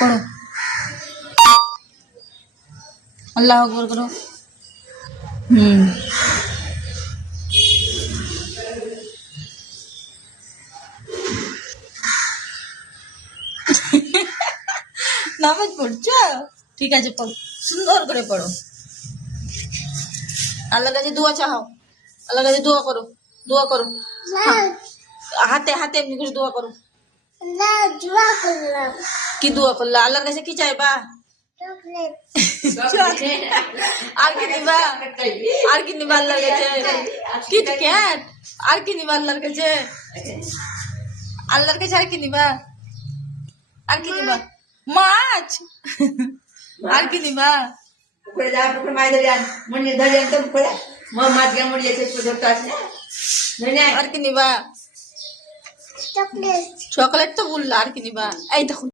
পড়ো, আল্লাহ আকবার করো। নামাজ পড়ছো? ঠিক আছে, পড়ো, সুন্দর করে পড়ো। আল্লাহর কাছে দোয়া চাও, আল্লাহর কাছে দোয়া করো, দোয়া করো। হাতে হাতে এমনি করে দোয়া করো। কি দোয়া করলা? আল্লাহর কাছে কি চাইবা? আর কি নিবা? আর কি নিবা আল্লাহর কাছে? কিটক্যাট? আর কি নিবা আল্লাহর কাছে? আল্লাহর কাছে আর কি নিবা? আর কি নিবা? মাছ? আর কি নিবা? পুকুরে যা, পুকুরে মাছ ধরে আন, মনে ধরে আনতো পুকুরে, মাছ গিয়ে মরে যেতে ধরতে আসে। আর কি নিবা? চকলেট তো বললা, আর কি নিবা? এই দেখো।